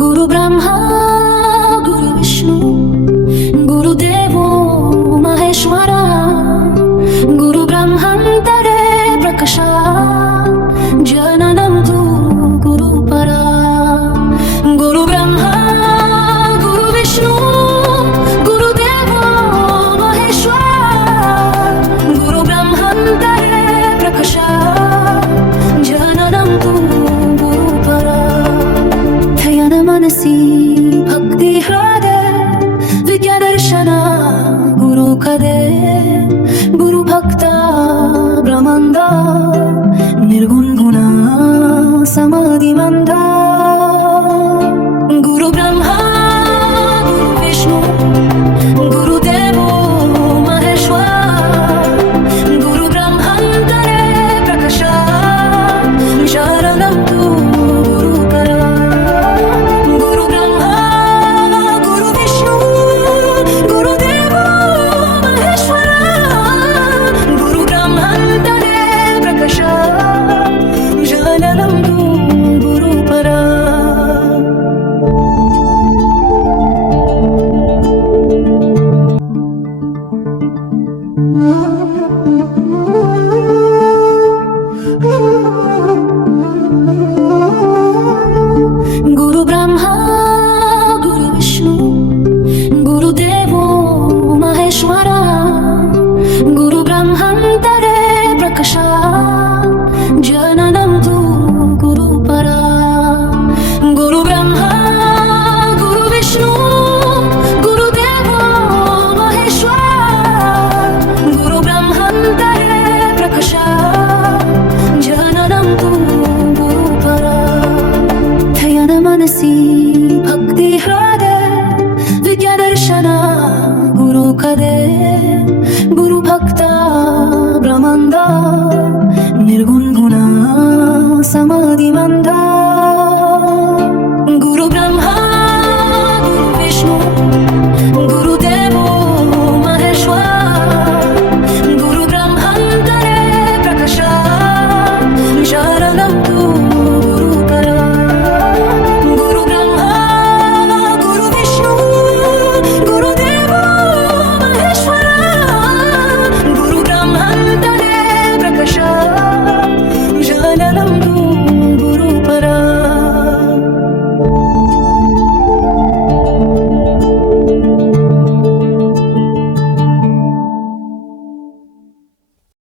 गुरु ब्रह्मा गुरु विष्णू गुरुदेवो महेश्वरा गुरु ब्रह्मांतरे प्रकाशा जननं तु गुरु परा गुरु ब्रह्मा गुरु विष्णू गुरुदेवो महेश्वरा गुरु ब्रह्मांतरे प्रकाशा जननं तु गुरु परा ध्यान मनसी भक्ति हृदय विद्यादर्शन गुरु कदे गुरु भक्ता ब्रह्मांड निर्गुण गुण समाधि मंद गुरु ब्रह्मा गुरु विष्णु गुरुदेवो महेश्वर गुरु ब्रह्मांतरे प्रकाशा शरणं तु गुरु परा गुरु ब्रह्मा गुरु विष्णु गुरुदेवो महेश्वरा गुरु ब्रह्मांतरे प्रकाशा शरणं तु गुरु परा गुरु ब्रह्मा गुरु विष्णु गुरुदेवो महेश्वरा गुरु ब्रह्मांतरे प्रकाशा जननं तु गुरु परा गुरु ब्रह्मा गुरु विष्णु गुरुदेवो महेश्वरा गुरु ब्रह्मांतरे प्रकाशा जननं तु गुरु परा ध्यान मनसी भक्ति हृदय विद्यादर्शन गुरु कदे गुरु भक्ता ब्रह्मांड निर्गुण गुण समाधि मंद